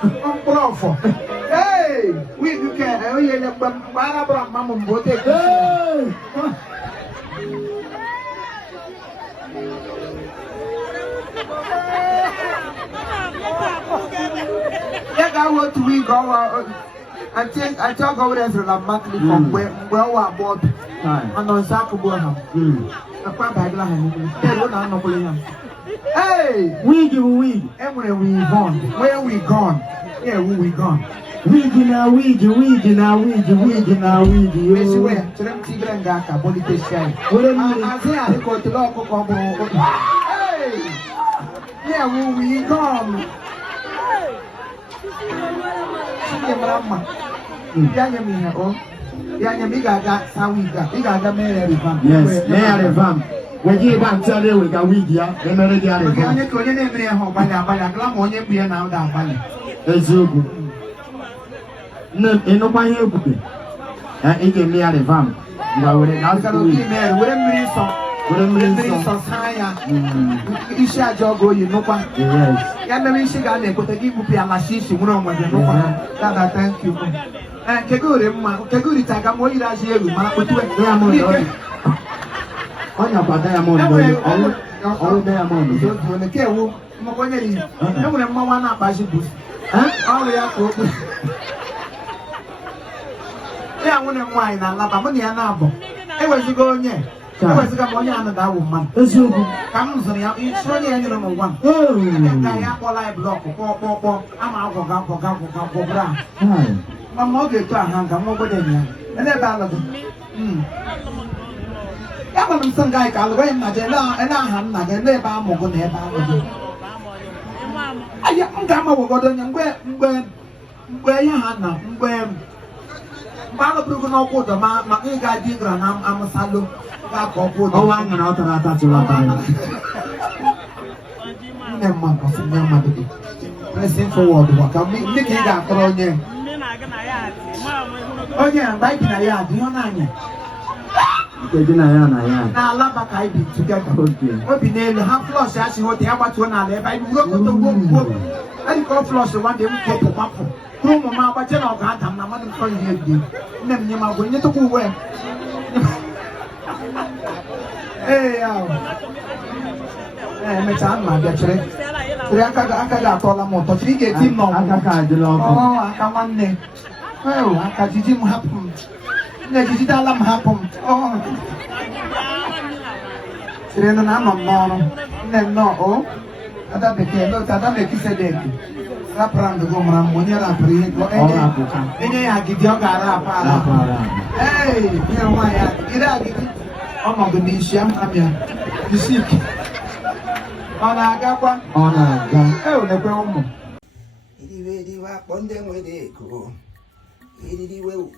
Unprofo. Hey, we do can. I hear you, but Mamma Bote. Yeah, I want to we go. I talk over there for a monthly from where we bought and on Sakuboham. A quite bad line. They don't know. Hey, we, and where we gone? Where we gone? Yeah, we gone. We now. Miss where? To them Tigre and Gaka, politician. I say I go to local combo. Hey, yeah, we gone. Yes, they are a vamp. When you want to tell you we can weed ya, they may be a vamp. It's so good. No, by you. And it can be a vamp. You are with an Isha jogo you know what? Yes. Yammy Shigane, but I give you a machishi, you know. Thank you. And Kaguri Tagamo, you are here, on your diamond, all diamond. When the care will, no one Mawana Bashibus. All we are to yeah, I want to wine and Labamoni and Abo. I was going here. I was going to that woman. Comes on it's only number one. I have all I block, I'm out of Gabba. My mother to a hand, I'm over there. And they're ballad. I'm some guy, I'll wear Magella, and I have not a neighbor. I'm going to have I am Gamma will go down and where you had now, where Malabrugo no put a man, Magiga Digra, and I'm a salute. Oh, I'm an author to Never pressing forward. What I'm making that for you. Oh, yeah, right in a yard, you're not. Now, Labaka be together. What be named half flush asking what they have to another. I look at the woman. I go flush the one they will get to Papa. Through Mamma, but you know, I'm not going to you. Never knew my way to go away. Hey, Miss Anna, actually. I got all the motor. She gets him no. I can't one day. Oh, I can't see him happen. Did that happen? Oh, then I'm not then no. That became that make you say that. Rapper the woman when you're up, and I give your guy. Hey, you know why I'm not the nation. I'm here. You see, on a gapa, on a gun. Oh, the problem. It on them where they go. It will.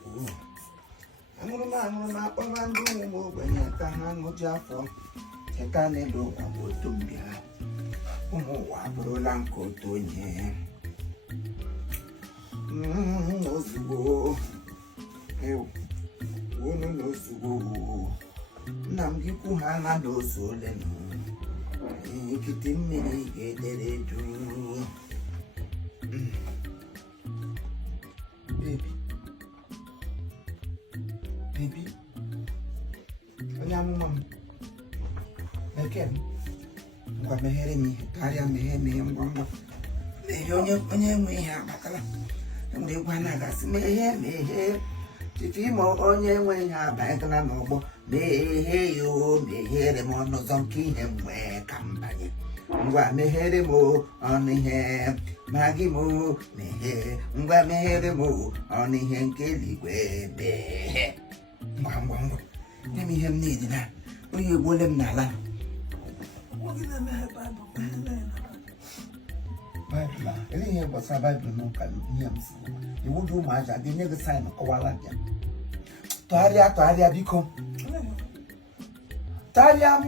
I'm not on doing when you can hang with your phone. You can't do a good to me. Oh, I brought Lanko to you. No, no, Namgiku hana no solen. Kitim me get it. Baby, Yamam. Again, what may hear me, Taria may me and Bongo. The young may have Macala. And the one I got may hear. Chief Imo Onye when you have Bangla Noble, may hear you, may hear them on the donkey and wear company. What may hear them on the hair, Maggi moo, may hear, what may hear them on the Henkelly way. Mamma, let me have needed that. Will you will them Nala? What is the Bible? Any was a Bible no can you won't do much. I did never sign a koala. Taria, Bico. Taria,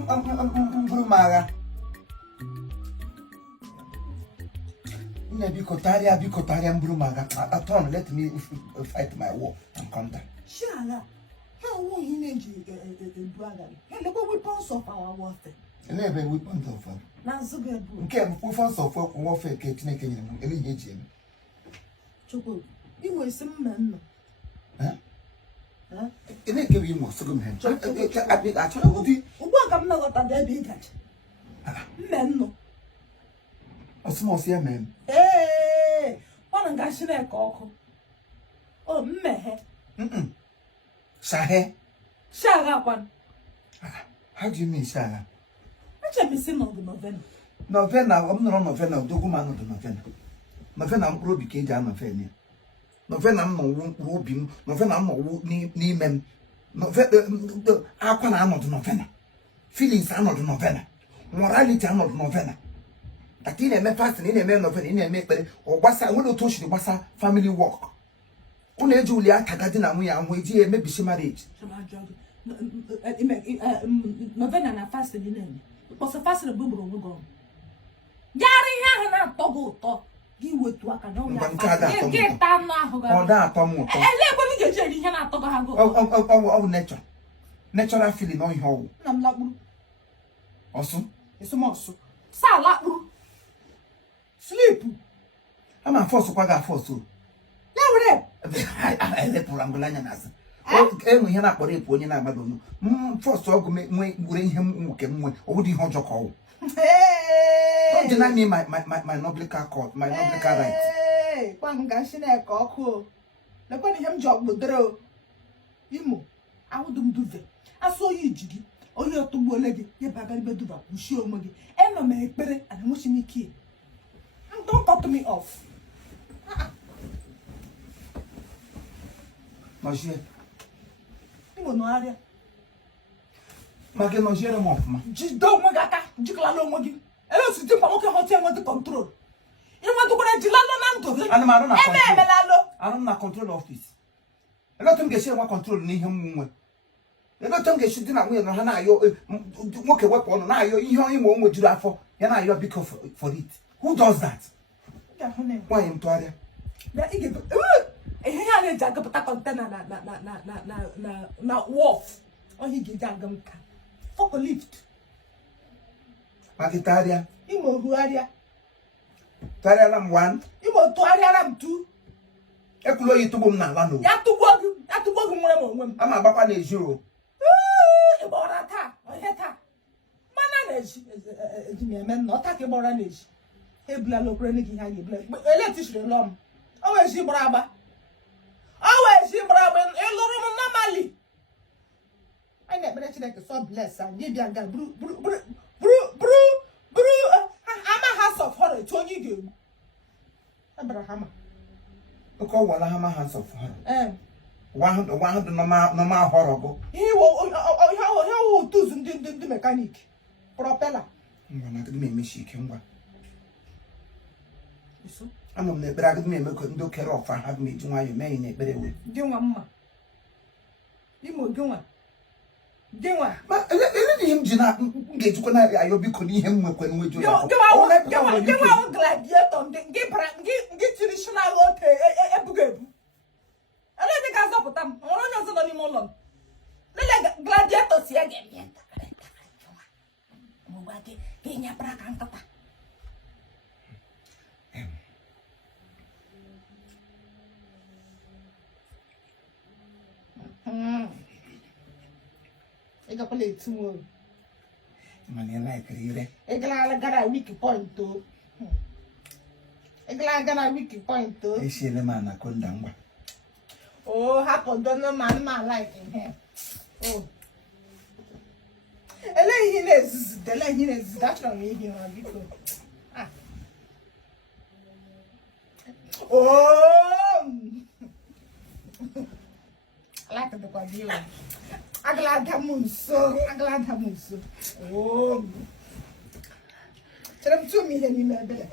Brumaga. Nebico, Taria, Brumaga. At all, let me fight my war and come down. Shala, how will he name you, brother? And the weapons of our warfare. 11 weapons of Now, so good. Okay, weapons of warfare, making any agent. Chukwu. Imo is some man. Ine ke wi mo so gum hen. Abi a cho di. Ugbo ka m na gota de bi gacha. Men no. Osmo se men. Wana nga shine ka oku. Oh, mmehe. Shahe. Shaga kwan. How do you mean shaga? Acha mi sin no novena. Novena, I'm not novena, doguma no novena. Novena am pro bi ke ja novena. Novena am no wo bi, novena am no wo ni mem. Novena akwa na am no novena. Feelings are not novena. Morality are not novena. That in a fast in a man of an in a make or wasa when to the wasa family work. Une Julia Tagadina, we are waiting, maybe she married. Novena na fast in name. Was a fast in a bubble will go. Yari Hana Togo talk. He would work and only get down now. Or that, Tom. And let me get you cannot talk. Oh, nature. Natural feeling on home. I'm not also. It's a monster. Salad. Sleep. I'm a force of what I force to. I let Purangolanias. Oh, we have not put it when you're not Madonna. First, I'll bring him or would he hold your call? Don't deny me my noblica court, my noblica right. Hey, one gashine coco. The one him job will draw. Imo, I wouldn't do that. I saw you, Jiggy. Oh, you're too lady, you're back at the bed. You show me. Emma make better and wishing me key. Don't cut me off. Nojie. You no area. Maggi nojie mo ma. Jido magaka, jiklalo mogi. Elo si timpa mo ke hotel mo to control. You want to go na jilalo na mto. Ana ma na control. Melalo. Ana na control office. Elo tum ge share wa control ni ihe mwe. Elo tum ge shudi na mwe no ha na ayo mo ke weapon na ayo ihe imo mo juru afọ. Ya na ayo because for it. Who does that? Why am to area? That you give. Here I jaga pata container na wharf. Oh, he get jagam ka. Fuck a lift. Magitaria. Imo huaria. Taria lam 1. Imo to area lam 2. Ekulo yitubum na lanu. Ya tubogu mwem. Ama baba na ejiro. Ibora ta. Oheta. Mana na eji. Ejimi emen no ta ke bora na eji. Ebla lo kure ni ki ha ye bla. Electrician lom. Always braba. Eloro normally. I never like so bless and give you bru. I'm a house of horror. Tony do. Abraham. Oko wala hama hands of horror. 100 normal horrible. He will do the mechanic. Propeller. Ngwana me meshike ngwa. Iso. Ano me brag me ndo kere of have me do why you may in ebere we. Dinwa mma. Imo dinwa. Ma ele him jina ngeju ko na ayo bi ko ni him mwe ko nwe jo. Dinwa gladiator ngi traditional ote ebugebu. Ele de ka zoputam. Ono nyo so do ni molon. Lele gladiator si ege mienta. Mo ba ke nya pra kan tata. Ega pale tumo. Mani like rire. Egla gara wiki point to. Egla gara wiki point to. Eshele mana konda ngwa. Oh, happen don't no man like him here. Oh. Ele that's not me here because. Ah. Oh. I like the quadrille. Aglada munso. Oh. Tell them 2 million in my belly.